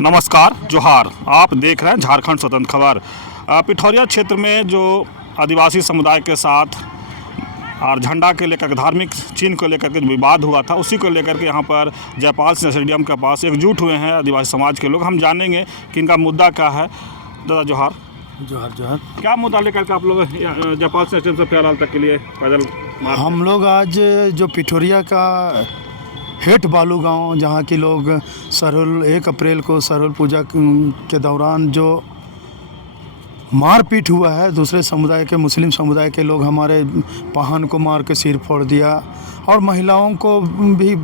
नमस्कार, जोहार। आप देख रहे हैं झारखंड स्वतंत्र खबर। पिठौरिया क्षेत्र में जो आदिवासी समुदाय के साथ और झंडा के लेकर धार्मिक चिन्ह को लेकर के जो विवाद हुआ था, उसी को लेकर के यहाँ पर जयपाल सिंह स्टेडियम के पास एकजुट हुए हैं आदिवासी समाज के लोग। हम जानेंगे कि इनका मुद्दा क्या है। दादा जोहार। जोहार जोहार। क्या मुद्दा लेकर के आप लोग जयपाल सिंह स्टेडियम से प्यालाल तक के लिए पैदल हम लोग आज जो पिठौरिया का हेठ बालू गांव, जहां के लोग सरहुल 1 अप्रैल को सरहुल पूजा के दौरान जो मारपीट हुआ है, दूसरे समुदाय के मुस्लिम समुदाय के लोग हमारे पाहन को मार के सिर फोड़ दिया और महिलाओं को भी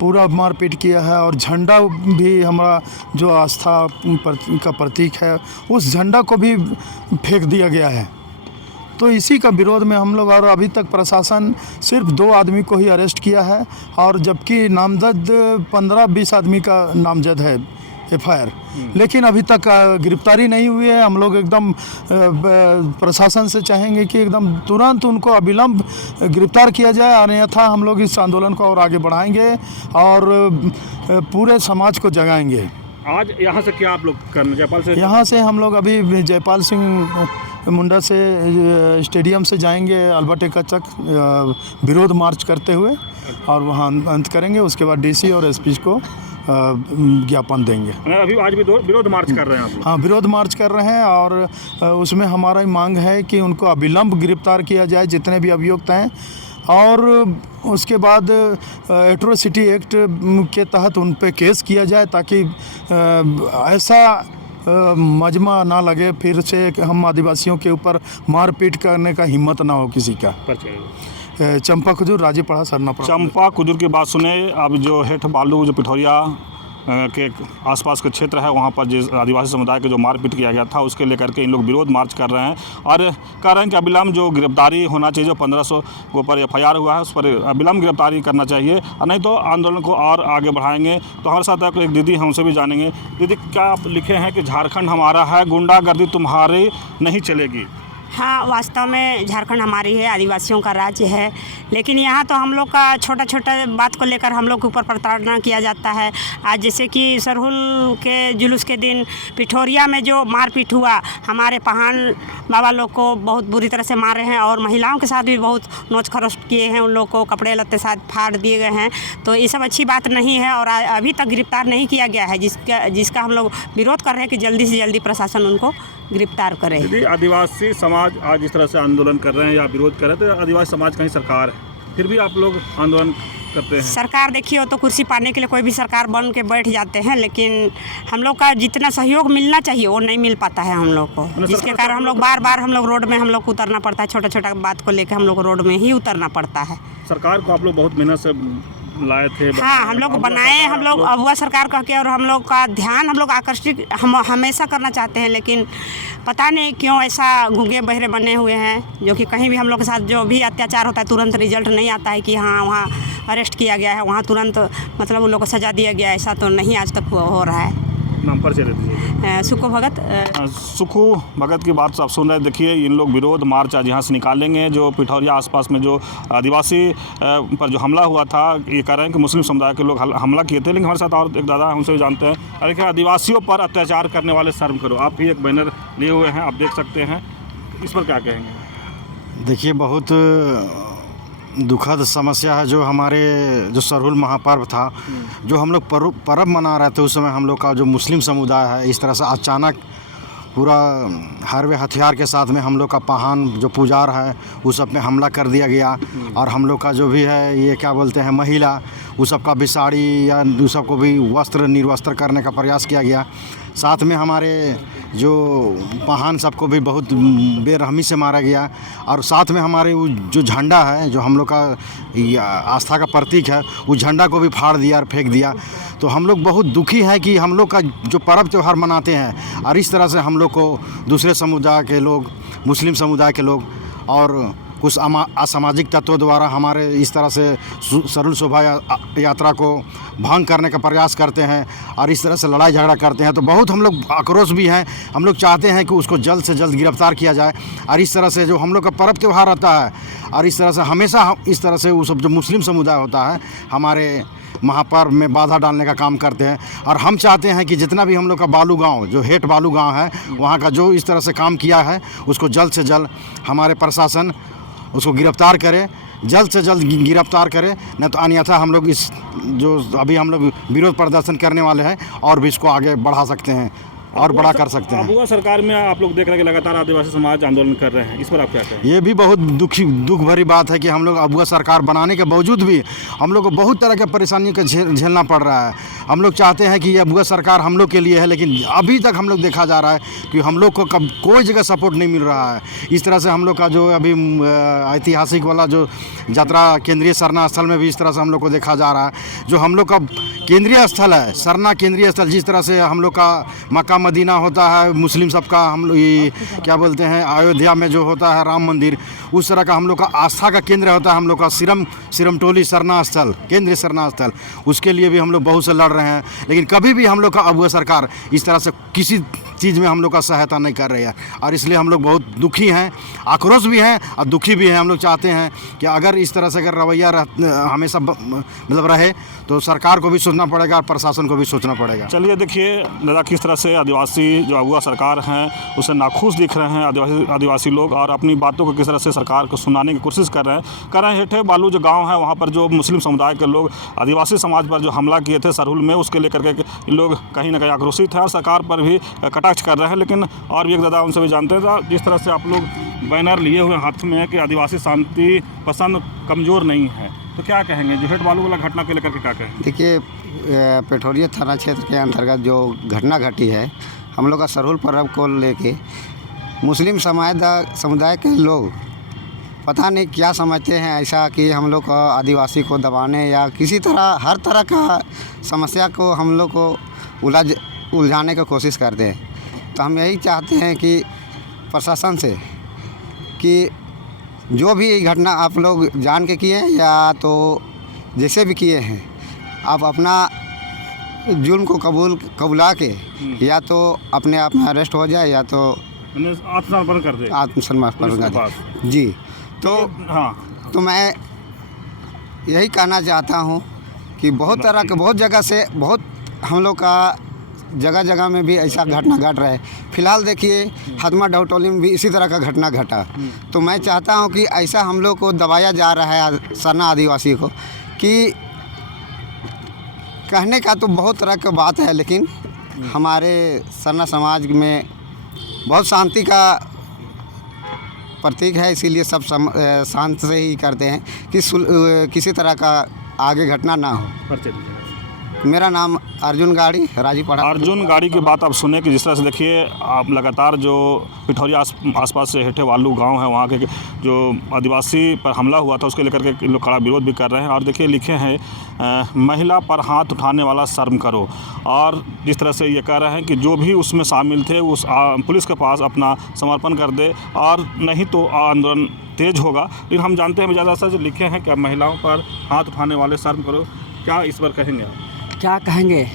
पूरा मारपीट किया है। और झंडा भी हमारा जो आस्था का प्रतीक है, उस झंडा को भी फेंक दिया गया है। तो इसी का विरोध में हम लोग, और अभी तक प्रशासन सिर्फ 2 आदमी को ही अरेस्ट किया है, और जबकि नामजद 15-20 आदमी का नामजद है FIR, लेकिन अभी तक गिरफ्तारी नहीं हुई है। हम लोग एकदम प्रशासन से चाहेंगे कि एकदम तुरंत उनको अविलंब गिरफ्तार किया जाए, अन्यथा हम लोग इस आंदोलन को और आगे बढ़ाएंगे और पूरे समाज को जगाएंगे। आज यहाँ से क्या आप लोग करना, जयपाल से? यहाँ से हम लोग अभी जयपाल सिंह मुंडा से स्टेडियम से जाएंगे अल्बर्ट तक विरोध मार्च करते हुए, और वहाँ अंत करेंगे। उसके बाद DC और SP को ज्ञापन देंगे। अभी आज भी विरोध मार्च कर रहे हैं आप लोग? हाँ, विरोध मार्च कर रहे हैं, और उसमें हमारा मांग है कि उनको अविलंब गिरफ्तार किया जाए, जितने भी अभियुक्त हैं, और उसके बाद एट्रोसिटी एक्ट के तहत उन पे केस किया जाए, ताकि ऐसा मजमा ना लगे फिर से हम आदिवासियों के ऊपर मारपीट करने का हिम्मत ना हो किसी का। चंपा कुजूर, राजीपड़ा, सरनापड़ा। चंपा कुजूर की बात सुने। अब जो हेठ बालू जो पिठौरिया के आसपास के क्षेत्र है, वहाँ पर जिस आदिवासी समुदाय के जो मारपीट किया गया था, उसके लेकर के इन लोग विरोध मार्च कर रहे हैं और कह रहे हैं कि अविलंब जो गिरफ्तारी होना चाहिए, जो 1500 के ऊपर FIR हुआ है, उस पर अविलंब गिरफ्तारी करना चाहिए, और नहीं तो आंदोलन को और आगे बढ़ाएंगे। तो हमारे साथ एक दीदी हैं, उनसे भी जानेंगे। दीदी, क्या आप लिखे हैं कि झारखंड हमारा है, गुंडागर्दी तुम्हारी नहीं चलेगी? हाँ, वास्तव में झारखंड हमारी है, आदिवासियों का राज्य है, लेकिन यहाँ तो हम लोग का छोटा छोटा बात को लेकर हम लोग के ऊपर प्रताड़ना किया जाता है। आज जैसे कि सरहुल के जुलूस के दिन पिठौरिया में जो मारपीट हुआ, हमारे पहान बाबा लोग को बहुत बुरी तरह से मारे हैं, और महिलाओं के साथ भी बहुत नोच खरोच किए हैं, उन लोग को कपड़े लत्ते साथ फाड़ दिए गए हैं। तो ये सब अच्छी बात नहीं है, और अभी तक गिरफ्तार नहीं किया गया है, जिसका हम लोग विरोध कर रहे हैं कि जल्दी से जल्दी प्रशासन उनको गिरफ्तार करे। यदि आदिवासी समाज आज इस तरह से आंदोलन कर रहे हैं या विरोध कर रहे हैं, तो आदिवासी समाज कहीं सरकार है, फिर भी आप लोग आंदोलन करते हैं? सरकार देखिए, तो कुर्सी पाने के लिए कोई भी सरकार बन के बैठ जाते हैं, लेकिन हम लोग का जितना सहयोग मिलना चाहिए वो नहीं मिल पाता है हम लोग को, जिसके कारण हम लोग बार बार हम लोग रोड में हम लोग को उतरना पड़ता है। छोटा छोटा बात को लेकर हम लोग को रोड में ही उतरना पड़ता है। सरकार को आप लोग बहुत मेहनत से लाए थे? हाँ, हम लोग बनाए, हम लोग अगुआ सरकार कह के, और हम लोग का ध्यान हम लोग आकर्षित हम हमेशा करना चाहते हैं, लेकिन पता नहीं क्यों ऐसा गूंगे बहरे बने हुए हैं, जो कि कहीं भी हम लोग के साथ जो भी अत्याचार होता है तुरंत रिजल्ट नहीं आता है कि हाँ वहाँ अरेस्ट किया गया है, वहाँ तुरंत मतलब उन लोग को सज़ा दिया गया। ऐसा तो नहीं आज तक हो रहा है। नाम पर चले दीजिए। सुखू भगत। सुखू भगत की बात आप सुन रहे हैं। देखिए, इन लोग विरोध मार्च आज यहाँ से निकालेंगे। जो पिठौरिया आसपास में जो आदिवासी पर जो हमला हुआ था, ये कह रहे हैं कि मुस्लिम समुदाय के लोग हमला किए थे। लेकिन हमारे साथ और एक दादा हैं, उनसे भी जानते हैं। अरे क्या आदिवासियों पर अत्याचार करने वाले शर्म करो। आप भी एक बैनर लिए हुए हैं, आप देख सकते हैं, इस पर क्या कहेंगे? देखिए, बहुत दुखद समस्या है। जो हमारे जो सरहुल महापर्व था, जो हम लोग पर्व मना रहे थे, उस समय हम लोग का जो मुस्लिम समुदाय है, इस तरह से अचानक पूरा हरवे हथियार के साथ में हम लोग का पाहन जो पुजार है, उस सब में हमला कर दिया गया। और हम लोग का जो भी है, ये क्या बोलते हैं, महिला, उस सब का भी साड़ी या उस सब को भी वस्त्र निर्वस्त्र करने का प्रयास किया गया। साथ में हमारे जो पाहन सबको भी बहुत बेरहमी से मारा गया। और साथ में हमारे वो जो झंडा है, जो हम लोग का आस्था का प्रतीक है, उस झंडा को भी फाड़ दिया और फेंक दिया। तो हम लोग बहुत दुखी हैं कि हम लोग का जो पर्व त्यौहार मनाते हैं, और इस तरह से हम लोग को दूसरे समुदाय के लोग, मुस्लिम समुदाय के लोग और कुछ असामाजिक तत्वों द्वारा हमारे इस तरह से सरल शोभा यात्रा को भंग करने का प्रयास करते हैं, और इस तरह से लड़ाई झगड़ा करते हैं। तो बहुत हम लोग आक्रोश भी हैं। हम लोग चाहते हैं कि उसको जल्द से जल्द गिरफ्तार किया जाए। और इस तरह से जो हम लोग का पर्व त्यौहार आता है, और इस तरह से हमेशा इस तरह से वो सब जो मुस्लिम समुदाय होता है, हमारे महापर्व में बाधा डालने का काम करते हैं। और हम चाहते हैं कि जितना भी हम लोग का बालू गांव, जो हेठ बालू गांव है, वहाँ का जो इस तरह से काम किया है उसको जल्द से जल्द हमारे प्रशासन उसको गिरफ्तार करे, जल्द से जल्द गिरफ्तार करे, नहीं तो अन्यथा हम लोग इस जो अभी हम लोग विरोध प्रदर्शन करने वाले हैं और भी इसको आगे बढ़ा सकते हैं और बड़ा कर सकते हैं। अबुआ सरकार में आप लोग देख रहे हैं कि लगातार आदिवासी समाज आंदोलन कर रहे हैं, इस पर आप क्या कहें? ये भी बहुत दुख भरी बात है कि हम लोग अबुआ सरकार बनाने के बावजूद भी हम लोग को बहुत तरह के परेशानियों का झेलना पड़ रहा है। हम लोग चाहते हैं कि ये अबुआ सरकार हम लोग के लिए है, लेकिन अभी तक हम लोग देखा जा रहा है कि हम लोग को कब कोई जगह सपोर्ट नहीं मिल रहा है। इस तरह से हम लोग का जो अभी ऐतिहासिक वाला जो यात्रा केंद्रीय सरना स्थल में भी इस तरह से हम लोग को देखा जा रहा है। जो हम लोग का केंद्रीय स्थल है सरना केंद्रीय स्थल, जिस तरह से हम लोग का मक्का मदीना होता है मुस्लिम सबका, हम लोग ये क्या बोलते हैं अयोध्या में जो होता है राम मंदिर, उस तरह का हम लोग का आस्था का केंद्र होता है हम लोग का सिरमटोली सरना स्थल, केंद्रीय सरना स्थल। उसके लिए भी हम लोग बहुत से लड़ रहे हैं, लेकिन कभी भी हम लोग का अबुआ सरकार इस तरह से किसी चीज़ में हम लोग का सहायता नहीं कर रही है और इसलिए हम लोग बहुत दुखी हैं, आक्रोश भी हैं और दुखी भी हैं। हम लोग चाहते हैं कि अगर इस तरह से अगर रवैया हमेशा मतलब रहे तो सरकार को भी सोचना पड़ेगा और प्रशासन को भी सोचना पड़ेगा। चलिए देखिए दादा, किस तरह से आदिवासी जो अगुआ सरकार हैं उसे नाखुश दिख रहे हैं आदिवासी लोग, और अपनी बातों को किस तरह से सरकार को सुनाने की कोशिश कर रहे हैं। हेठे बालू जो गांव है वहां पर जो मुस्लिम समुदाय के लोग आदिवासी समाज पर जो हमला किए थे सरहुल में, उसके लेकर के लोग कहीं ना कहीं आक्रोशित हैं और सरकार पर भी कटाक्ष कर रहे हैं। लेकिन और भी एक दादा उनसे भी जानते हैं, जिस तरह से आप लोग बैनर लिए हुए हाथ में कि आदिवासी शांति पसंद कमज़ोर नहीं है, तो क्या कहेंगे जो हेठ बालू वाला घटना के लेकर के क्या कहेंगे? देखिए, पिठौरिया थाना क्षेत्र के अंतर्गत जो घटना घटी है, हम लोग का सरहुल पर्व को लेके मुस्लिम समुदाय के लोग पता नहीं क्या समझते हैं ऐसा कि हम लोग को आदिवासी को दबाने या किसी तरह हर तरह का समस्या को हम लोग को उलझाने की कोशिश करते हैं। तो हम यही चाहते हैं कि प्रशासन से कि जो भी घटना आप लोग जान के किए हैं या तो जैसे भी किए हैं, आप अपना जुल्म को कबूला के या तो अपने आप में अरेस्ट हो जाए या तो आत्मसमर्पण कर दे। आत्मसमर्पण कर दे जी। तो हाँ, तो मैं यही कहना चाहता हूँ कि बहुत तरह के बहुत जगह से बहुत हम लोग का जगह जगह में भी ऐसा घटना घट रहा है। फिलहाल देखिए हदमा डाउटोली में भी इसी तरह का घटना घटा। तो मैं चाहता हूं कि ऐसा हम लोग को दबाया जा रहा है सरना आदिवासी को कि कहने का तो बहुत तरह की बात है, लेकिन हमारे सरना समाज में बहुत शांति का प्रतीक है, इसीलिए सब शांत से ही करते हैं कि किसी तरह का आगे घटना ना हो। मेरा नाम अर्जुन गाड़ी, राजीपड़ा। अर्जुन गाड़ी की बात आप सुने कि जिस तरह से देखिए आप लगातार जो पिठौरिया आसपास से हेठे वालू गांव है वहाँ के जो आदिवासी पर हमला हुआ था उसके लेकर के लोग खड़ा विरोध भी कर रहे हैं। और देखिए लिखे हैं महिला पर हाथ उठाने वाला शर्म करो, और जिस तरह से ये कह रहे हैं कि जो भी उसमें शामिल थे उस पुलिस के पास अपना समर्पण कर दे और नहीं तो आंदोलन तेज होगा। लेकिन हम जानते हैं ज़्यादा से लिखे हैं कि महिलाओं पर हाथ उठाने वाले शर्म करो, क्या इस पर कहेंगे आप? क्या कहेंगे,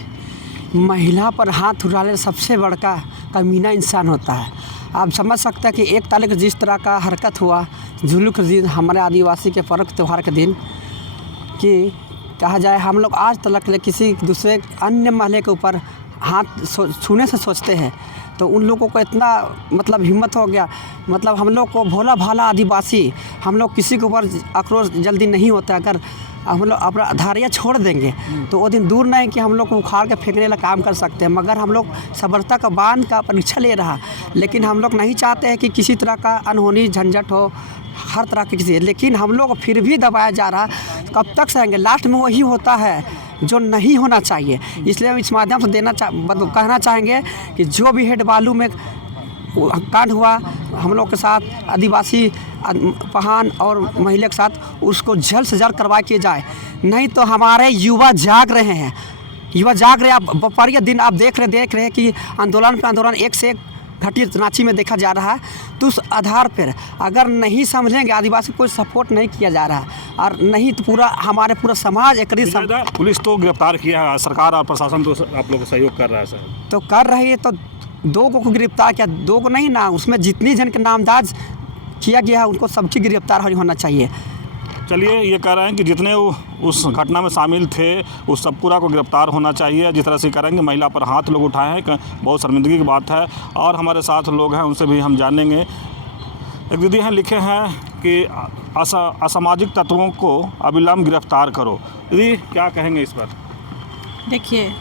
महिला पर हाथ उठाने सबसे बड़का कमीना इंसान होता है। आप समझ सकते हैं कि 1 तारीख जिस तरह का हरकत हुआ झुल्लू के दिन, हमारे आदिवासी के पर्व त्यौहार के दिन, कि कहा जाए हम लोग आज तक किसी दूसरे अन्य महिला के ऊपर हाथ छूने से सोचते हैं, तो उन लोगों को इतना मतलब हिम्मत हो गया। मतलब हम लोग को भोला भाला आदिवासी, हम लोग किसी के ऊपर आक्रोश जल्दी नहीं होता। अगर हम लोग अपना धारियाँ छोड़ देंगे तो वो दिन दूर नहीं कि हम लोग को उखाड़ के फेंकने का काम कर सकते हैं। मगर हम लोग सभ्यता का बांध का परीक्षा ले रहा, लेकिन हम लोग नहीं चाहते हैं कि किसी तरह का अनहोनी झंझट हो, हर तरह की किसी, लेकिन हम लोग फिर भी दबाया जा रहा। कब तक सहेंगे? लास्ट में वही होता है जो नहीं होना चाहिए। इसलिए हम इस माध्यम से कहना चाहेंगे कि जो भी हेड बालू में कांड हुआ हम लोग के साथ, आदिवासी पहान और महिला के साथ, उसको जल्द से जल्द करवा के जाए। नहीं तो हमारे युवा जाग रहे हैं, युवा जाग रहे हैं। आप दोपहर दिन आप देख रहे हैं कि आंदोलन पे आंदोलन एक से एक घटी रांची में देखा जा रहा है। तो उस आधार पर अगर नहीं समझेंगे, आदिवासी को सपोर्ट नहीं किया जा रहा और नहीं तो पूरा समाज एक पुलिस तो गिरफ्तार किया है, सरकार और प्रशासन तो आप लोग को सहयोग कर रहा है सर, तो कर रही है। तो 2 को गिरफ्तार किया, 2 को नहीं ना, उसमें जितनी जन के नामदाज किया गया है उनको सबकी गिरफ्तार होना चाहिए। चलिए, ये कह रहे हैं कि जितने उस घटना में शामिल थे उस सब पूरा को गिरफ्तार होना चाहिए। जिस तरह से कह रहे हैं कि महिला पर हाथ लोग उठाए हैं, बहुत शर्मिंदगी की बात है। और हमारे साथ लोग हैं, उनसे भी हम जानेंगे। एक दीदी हैं, लिखे हैं कि असामाजिक तत्वों को अविलंब गिरफ्तार करो। दीदी क्या कहेंगे इस पर? देखिए,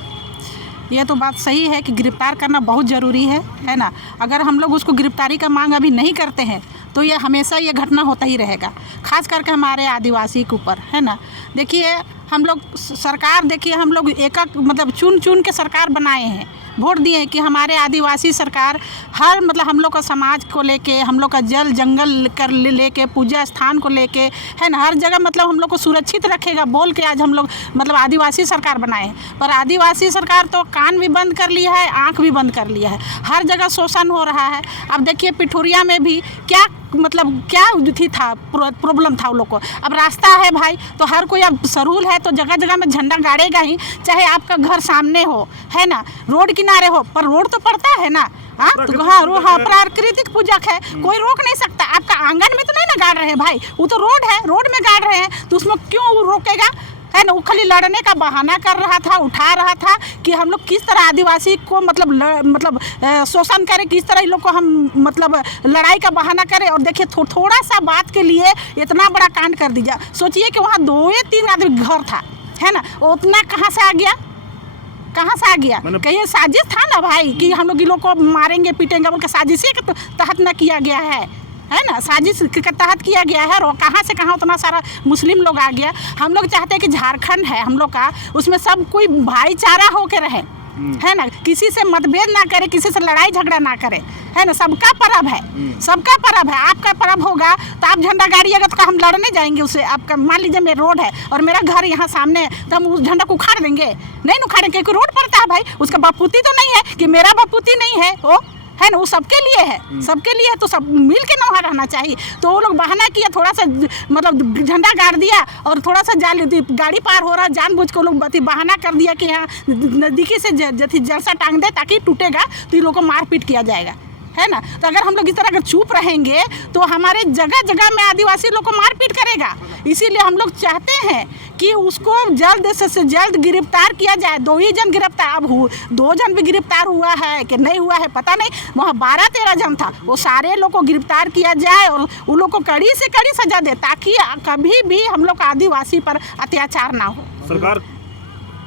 ये तो बात सही है कि गिरफ्तार करना बहुत ज़रूरी है ना। अगर हम लोग उसको गिरफ्तारी का मांग अभी नहीं करते हैं तो ये हमेशा ये घटना होता ही रहेगा, खास करके हमारे आदिवासी के ऊपर, है ना। देखिए, हम लोग सरकार, देखिए हम लोग एक मतलब चुन चुन के सरकार बनाए हैं, वोट दिए हैं कि हमारे आदिवासी सरकार हर मतलब हम लोग का समाज को लेके, हम लोग का जल जंगल कर लेके, पूजा स्थान को लेके, है ना, हर जगह मतलब हम लोग को सुरक्षित रखेगा बोल के आज हम लोग मतलब आदिवासी सरकार बनाए हैं। पर आदिवासी सरकार तो कान भी बंद कर लिया है, आँख भी बंद कर लिया है, हर जगह शोषण हो रहा है। अब देखिए पिठोरिया में भी क्या मतलब क्या था, प्रॉब्लम था उन लोग को। अब रास्ता है भाई तो हर कोई, अब सरहुल है तो जगह जगह में झंडा गाड़ेगा ही, चाहे आपका घर सामने हो, है ना, रोड किनारे हो, पर रोड तो पड़ता है ना। हाँ तो हाँ प्राकृतिक पूजक है, कोई रोक नहीं सकता। आपका आंगन में तो नहीं ना गाड़ रहे हैं भाई, वो तो रोड है, रोड में गाड़ रहे हैं, तो उसमें क्यों वो रोकेगा, है ना। वो खाली लड़ने का बहाना कर रहा था, उठा रहा था कि हम लोग किस तरह आदिवासी को मतलब शोषण करें, किस तरह इन लोग को हम मतलब लड़ाई का बहाना करें। और देखिए थोड़ा सा बात के लिए इतना बड़ा कांड कर दीजिए। सोचिए कि वहाँ 2 या 3 आदमी घर था, है ना, उतना कहाँ से आ गया, कहाँ से आ गया? कहीं साजिश था ना भाई कि हम लोग इन लोग को मारेंगे पीटेंगे बोल के, साजिश के तहत न किया गया है ना, साजिश के तहत किया गया है। और कहाँ से कहाँ उतना सारा मुस्लिम लोग आ गया। हम लोग चाहते हैं कि झारखंड है हम लोग का, उसमें सब कोई भाईचारा होके रहे, है ना, किसी से मतभेद ना करे, किसी से लड़ाई झगड़ा ना करे, है ना। सबका पर्व है, सबका पर्व है। आपका पर्व होगा तो आप झंडा गाड़िएगा तो हम लड़ने जाएंगे उससे। आपका मान लीजिए मेरा रोड है और मेरा घर यहाँ सामने है, तो हम उस झंडा को उखाड़ देंगे? नहीं उखाड़ेंगे, क्योंकि रोड पड़ता है भाई, उसका बापूती तो नहीं है कि मेरा बापूती नहीं है, वो है ना, वो सबके लिए है, सबके लिए है, तो सब मिल के ना वहाँ रहना चाहिए। तो वो लोग बहाना किया, थोड़ा सा मतलब झंडा गाड़ दिया और थोड़ा सा गाड़ी पार हो रहा, जानबूझ के लोग बहाना कर दिया कि यहाँ नज़दीकी से जलसा टांग दे ताकि टूटेगा, तो ये लोग को मार पीट किया जाएगा, है ना। तो अगर हम लोग इस तरह अगर चुप रहेंगे तो हमारे जगह जगह में आदिवासी लोग को मारपीट करेगा। इसीलिए हम लोग चाहते हैं कि उसको जल्द से जल्द गिरफ्तार किया जाए। 2 ही जन गिरफ्तार, अब 2 जन भी गिरफ्तार हुआ है कि नहीं हुआ है पता नहीं, वहाँ 12-13 जन था, वो सारे लोग को गिरफ्तार किया जाए और उन लोग को कड़ी से कड़ी सजा दे, ताकि कभी भी हम लोग आदिवासी पर अत्याचार ना हो। सरकार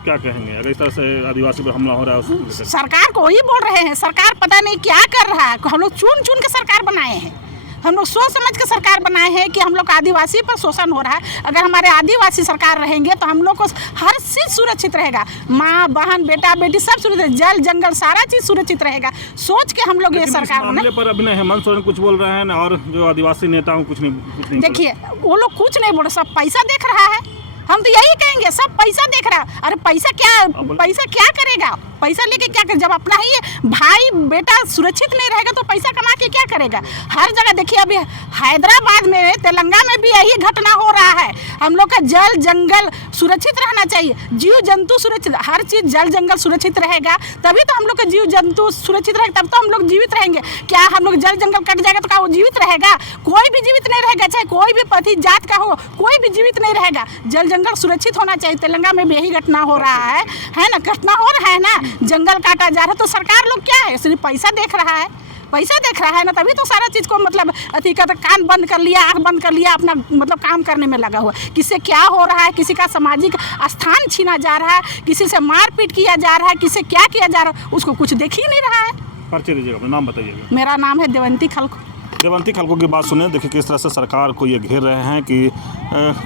क्या कहेंगे अगर इस तरह से आदिवासी पर हमला हो रहा है? सरकार को वही बोल रहे हैं, सरकार पता नहीं क्या कर रहा है। हम लोग चुन चुन के सरकार बनाए हैं, हम लोग सोच समझ के सरकार बनाए हैं कि हम लोग आदिवासी पर शोषण हो रहा है। अगर हमारे आदिवासी सरकार रहेंगे तो हम लोग को हर चीज़ सुरक्षित रहेगा, माँ बहन बेटा बेटी सब सुरक्षित, जल जंगल सारा चीज़ सुरक्षित रहेगा। सोच के हम लोग ये सरकार मामले पर अभी हेमंत सोरेन कुछ बोल रहे हैं और जो आदिवासी नेताओं कुछ नहीं देखिए वो लोग कुछ नहीं बोल रहे, सब पैसा देख रहा है। हम तो यही कहेंगे, सब पैसा देख रहा है। अरे पैसा क्या करेगा? पैसा लेके क्या कर, जब अपना ही भाई बेटा सुरक्षित नहीं रहेगा तो पैसा कमा के क्या करेगा? हर जगह देखिए, अभी हैदराबाद में, तेलंगाना में भी यही घटना हो रहा है। हम लोग का जल जंगल सुरक्षित रहना चाहिए, जीव जंतु सुरक्षित, हर चीज़ जल जंगल सुरक्षित रहेगा तभी तो हम लोग का जीव जंतु सुरक्षित रहेगा, तब तो हम लोग जीवित रहेंगे। क्या हम लोग जल जंगल कट जाएगा तो क्या वो जीवित रहेगा? कोई भी जीवित नहीं रहेगा, चाहे कोई भी पति जात का हो, कोई भी जीवित नहीं रहेगा। जल जंगल सुरक्षित होना चाहिए। तेलंगाना में भी यही घटना हो रहा है ना, घटना हो रहा है ना, जंगल काटा जा रहा है। तो सरकार लोग क्या है, सिर्फ पैसा देख रहा है, पैसा देख रहा है ना, तभी तो सारा चीज़ को मतलब अति का कान बंद कर लिया, आँख बंद कर लिया, अपना मतलब काम करने में लगा हुआ। किससे क्या हो रहा है, किसी का सामाजिक स्थान छीना जा रहा है, किसी से मारपीट किया जा रहा है, किसी क्या किया जा रहा है, उसको कुछ देख ही नहीं रहा है। परिचय दीजिएगा, अपना नाम बताइएगा। मेरा नाम है देवंती खलको। देवंती खलको की बात सुने, देखिए किस तरह से सरकार को ये घेर रहे हैं कि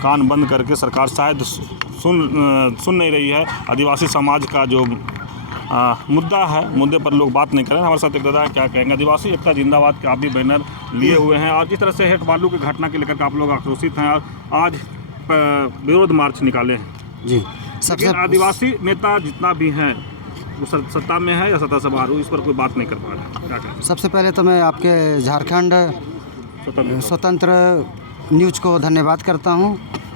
कान बंद करके सरकार शायद सुन नहीं रही है। आदिवासी समाज का जो मुद्दा है, मुद्दे पर लोग बात नहीं करें। हमारे साथ एक दादा क्या कहेंगे, आदिवासी एकता जिंदाबाद के आप भी बैनर लिए हुए हैं और जिस तरह से हेठ बालू की घटना के लेकर के आप लोग आक्रोशित हैं और आज विरोध मार्च निकाले हैं जी। सबसे आदिवासी नेता जितना भी हैं वो सत्ता में है या सत्ता से बाहर हो, इस पर कोई बात नहीं कर पा रहा, क्या कहें? सबसे पहले तो मैं आपके झारखंड स्वतंत्र न्यूज़ को धन्यवाद करता हूं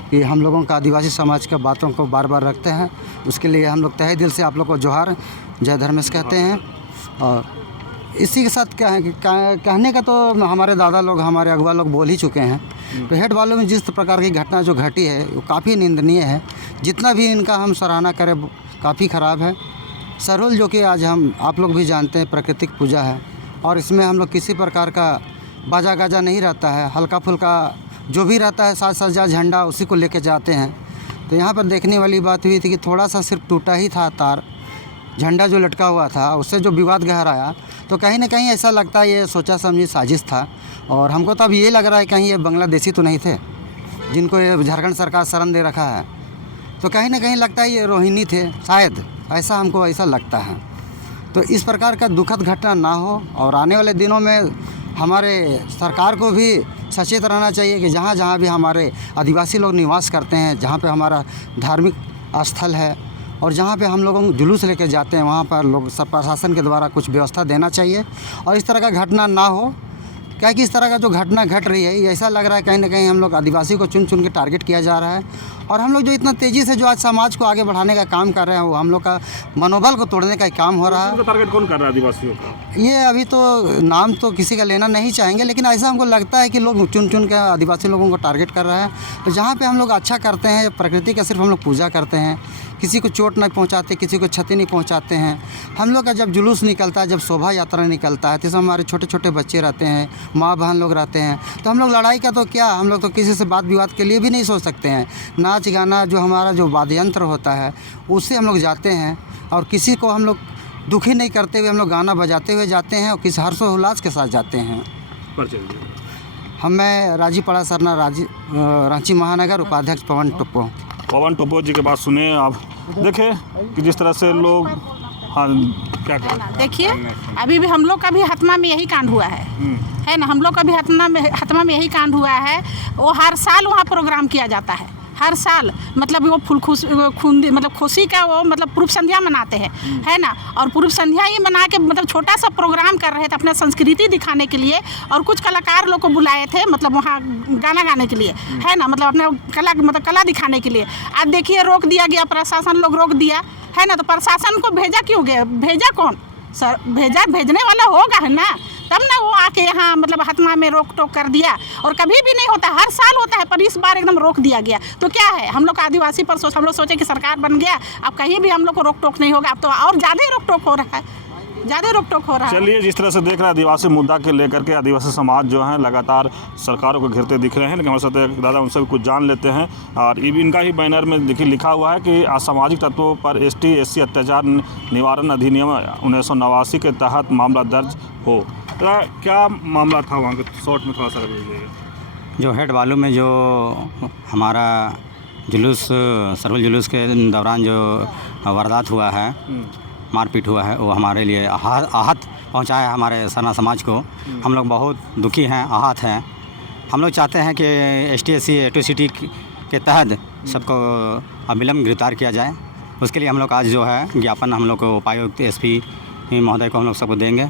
कि हम लोगों का आदिवासी समाज के बातों को बार बार रखते हैं। उसके लिए हम लोग तहे दिल से आप लोग को जोहार जय धर्मेश कहते हैं। और इसी के साथ क्या है कि कहने का तो हमारे दादा लोग, हमारे अगुआ लोग बोल ही चुके हैं तो हेड बालू में जिस प्रकार की घटना जो घटी है वो काफ़ी निंदनीय है। जितना भी इनका हम सराहना करें काफ़ी ख़राब है। सरहुल जो कि आज हम आप लोग भी जानते हैं प्राकृतिक पूजा है और इसमें हम लोग किसी प्रकार का बाजा गाजा नहीं रहता है, हल्का फुल्का जो भी रहता है साज सज्जा झंडा उसी को लेके जाते हैं। तो यहाँ पर देखने वाली बात हुई थी कि थोड़ा सा सिर्फ टूटा ही था तार, झंडा जो लटका हुआ था उससे जो विवाद गहराया तो कहीं ना कहीं ऐसा लगता है ये सोचा समझी साजिश था। और हमको तो अब ये लग रहा है कहीं ये बांग्लादेशी तो नहीं थे जिनको ये झारखंड सरकार शरण दे रखा है, तो कहीं ना कहीं लगता है ये रोहिणी थे शायद, ऐसा हमको ऐसा लगता है। तो इस प्रकार का दुखद घटना ना हो और आने वाले दिनों में हमारे सरकार को भी सचेत रहना चाहिए कि जहाँ जहाँ भी हमारे आदिवासी लोग निवास करते हैं, जहाँ पे हमारा धार्मिक स्थल है और जहाँ पे हम लोगों जुलूस लेके जाते हैं वहाँ पर लोग सब प्रशासन के द्वारा कुछ व्यवस्था देना चाहिए और इस तरह का घटना ना हो। क्या कि इस तरह का जो घटना घट रही है ये ऐसा लग रहा है कहीं ना कहीं हम लोग आदिवासी को चुन चुन के टारगेट किया जा रहा है और हम लोग जो इतना तेज़ी से जो आज समाज को आगे बढ़ाने का काम कर रहे हैं वो हम लोग का मनोबल को तोड़ने का काम हो रहा है। टारगेट कौन कर रहा है आदिवासियों का? ये अभी तो नाम तो किसी का लेना नहीं चाहेंगे, लेकिन ऐसा हमको लगता है कि लोग चुन चुन के आदिवासी लोगों को टारगेट कर रहा है। तो जहाँ पे हम लोग अच्छा करते हैं, प्रकृति का सिर्फ हम लोग पूजा करते हैं, किसी को चोट नहीं पहुँचाते, किसी को क्षति नहीं पहुँचाते हैं। हम लोग का जब जुलूस निकलता है, जब शोभा यात्रा निकलता है, तो इसमें हमारे छोटे छोटे बच्चे रहते हैं, माँ बहन लोग रहते हैं, तो हम लोग लड़ाई का तो क्या, हम लोग तो किसी से बात विवाद के लिए भी नहीं सोच सकते हैं। नाच गाना जो हमारा जो वाद्य यंत्र होता है उससे हम लोग जाते हैं और किसी को हम लोग दुखी नहीं करते हुए हम लोग गाना बजाते हुए जाते हैं और किसी हर्षोल्लास के साथ जाते हैं। मैं राजीपाड़ा सरना रांची महानगर उपाध्यक्ष पवन टोपो जी के बात सुने आप, देखें कि जिस तरह से लोग हाँ क्या करें। देखिए अभी भी हम लोग का भी हतमा में यही कांड हुआ है ना, हम लोग का भी हतमा में यही कांड हुआ है। वो हर साल वहाँ प्रोग्राम किया जाता है, हर साल मतलब वो मतलब खुशी का वो मतलब पूर्व संध्या मनाते हैं, है ना। और पूर्व संध्या ही मना के मतलब छोटा सा प्रोग्राम कर रहे थे अपना संस्कृति दिखाने के लिए और कुछ कलाकार लोग को बुलाए थे मतलब वहाँ गाना गाने के लिए, है ना, मतलब अपना कला दिखाने के लिए। आज देखिए रोक दिया गया, प्रशासन लोग रोक दिया, है ना। तो प्रशासन को भेजा क्यों गया, भेजा कौन सर, भेजने वाला होगा, है ना, तब ना वो आके यहाँ मतलब हतमा में रोक टोक कर दिया। और कभी भी नहीं होता, हर साल होता है, पर इस बार एकदम रोक दिया गया। तो क्या है, हम लोग आदिवासी पर हम लोग सोचे कि सरकार बन गया अब कहीं भी हम लोग को रोक टोक नहीं होगा, अब तो और ज़्यादा ही रोक टोक हो रहा है, ज़्यादा रोक टोक हो रहा है। चलिए, जिस तरह से देख रहे हैं आदिवासी मुद्दा के लेकर के आदिवासी समाज जो है लगातार सरकारों को घेरते दिख रहे हैं, लेकिन हमारे साथ एक दादा उनसे भी कुछ जान लेते हैं। और इनका ही बैनर में देखिए लिखा हुआ है कि असामाजिक तत्वों पर ST/SC अत्याचार निवारण अधिनियम 1989 के तहत मामला दर्ज हो। तो क्या मामला था वहाँ के शॉर्ट में थोड़ा सा रख लीजिएगा। जो हेड बालू में जो हमारा जुलूस सरहुल जुलूस के दौरान जो वारदात हुआ है, मारपीट हुआ है, वो हमारे लिए आहत पहुंचाया है हमारे सरना समाज को। हम लोग बहुत दुखी हैं, आहत हैं। हम लोग चाहते हैं कि ST/SC एट्रोसिटी के तहत सबको अविलंब गिरफ्तार किया जाए। उसके लिए हम लोग आज जो है ज्ञापन हम लोग को उपायुक्त SP महोदय को हम लोग सबको देंगे।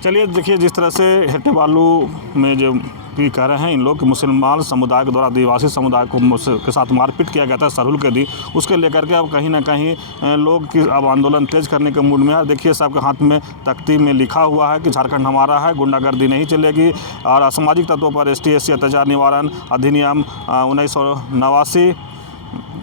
चलिए, देखिए जिस तरह से हेट्टे बालू में जो भी कह रहे हैं इन लोग कि मुसलमान समुदाय के द्वारा आदिवासी समुदाय को के साथ मारपीट किया गया था सरहुल के दिन, उसके लेकर के अब कहीं ना कहीं लोग की अब आंदोलन तेज करने के मूड में है। देखिए सबके हाथ में तख्ती में लिखा हुआ है कि झारखंड हमारा है, गुंडागर्दी नहीं चलेगी और असामाजिक तत्वों पर ST/SC अत्याचार निवारण अधिनियम 1989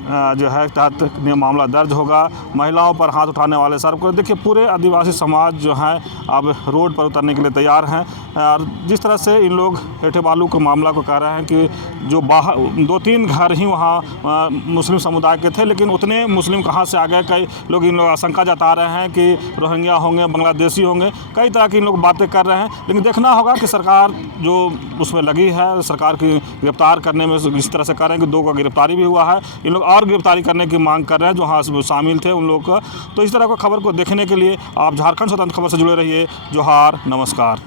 जो है तहत मामला दर्ज होगा। महिलाओं पर हाथ उठाने वाले सर को देखिए पूरे आदिवासी समाज जो है अब रोड पर उतरने के लिए तैयार हैं। और जिस तरह से इन लोग हेट्टे बालू के मामला को कह रहे हैं कि जो बाहर 2-3 घर ही वहाँ मुस्लिम समुदाय के थे, लेकिन उतने मुस्लिम कहाँ से आ गए, कई लोग इन लोग आशंका जता रहे हैं कि रोहिंग्या होंगे, बांग्लादेशी होंगे, कई तरह की इन लोग बातें कर रहे हैं। लेकिन देखना होगा कि सरकार जो उसमें लगी है, सरकार की गिरफ्तार करने में जिस तरह से कर रहे हैं कि 2 का गिरफ्तारी भी हुआ है, इन लोग और गिरफ्तारी करने की मांग कर रहे हैं जो हाँ शामिल थे उन लोग का। तो इस तरह की खबर को देखने के लिए आप झारखंड स्वतंत्र खबर से जुड़े रहिए। जोहार, नमस्कार।